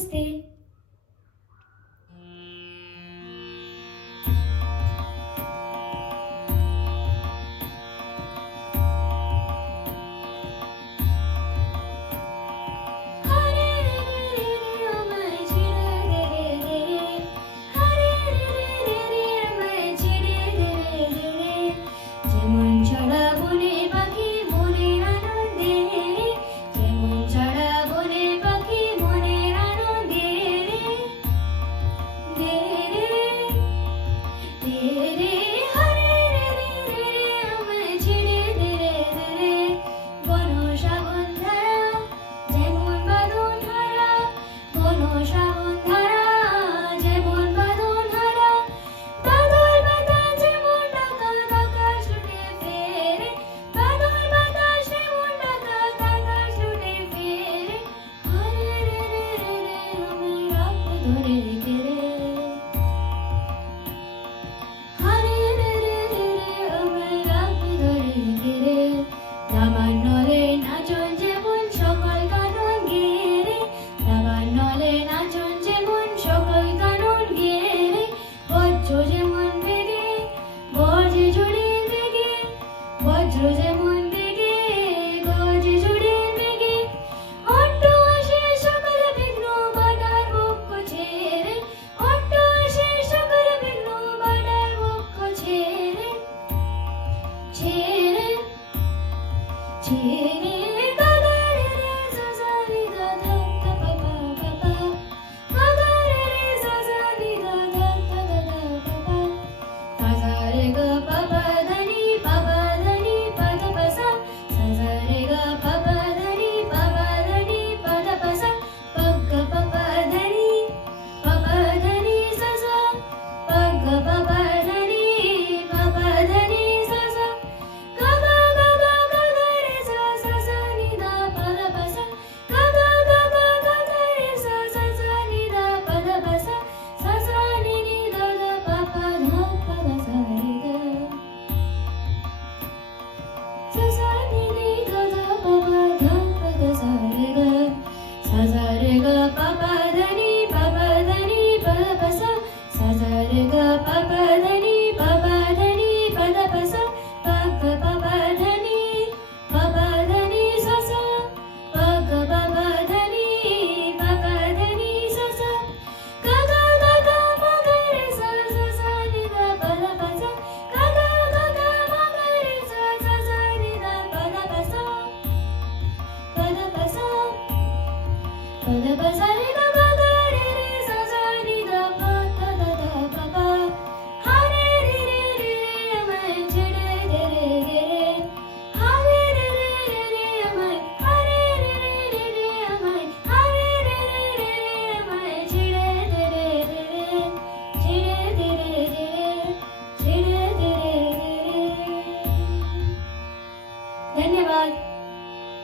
नमस्ते। যেমন ছড়া বনে পাখি মনের আনন্দে, যেমন ছড়া বনে পাখি মনের আনন্দে, দে রে দে রে হরে রে রে রে আমায় ছেড়ে দে রে বন শ্রাবণ ধারা যেমন বাঁধন হারা, বন শ্রাবণ ধারা যেমন বাঁধন হারা, বাদল বাতাস যেমন ডাকাত আকাশ লুটে ফেরে, বাদল বাতাস যেমন ডাকাত আকাশ লুটে ফেরে, হরে রে রে রে আমি রাখবো ধরে রেখে রে, হরে রে রে রে আমি রাখবো ধরে রেখে রে, দাবার নলে নাচন যেমন সকল কানন গেরে, দাবার নলে নাচন যেমন সকল কানন গেরে, বজ্র যেমন বেগে গর্জে জুড়ে বেগে, বজ্র যেমন বেগে গর্জে জুড়ে বেগে, অট্ট আসে সকল বিঘ্ন বাধার বক্ষ ছেড়ে, অট্ট আসে সকল বিঘ্ন বাধার বক্ষ ছেড়ে, ছেড়ে ছেড়ে গাগারে রে সাসানি দাদা পাপা পাপা, গাগারে রে সাসানি দাদা দাদা পাপা, সাসারে গ পাপা ধানি পদ পসা, সাসারে গ পাপা ধানি পদ পসা, পগ পাপা ধানি সাসা, পগ পাপা ধানি সাসা, গাগা গাগা গাগা রে সা সা সা নি দা পদ পসা, গাগা গাগা গাগা রে সা সা সা নি দা পদ পসা, সা সা নি নি দা দা পাপা ধা পদ সা রে গ, সা সা নি নি দা দা পাপা ধা পদ সা রে গ, সা সা রে গ পাপা ধানি পদ পসা, সা সা রে গ পাপা ধানি পদ পসা, পগ পাপা ধানি সাসা, পগ পাপা ধানি সাসা, গাগা গাগা মগা রে সা সা সা নি দা পদ পসা, গাগা গাগা মগা রে সা সা সা নি দা পদ পসা, পদ পসা রে গা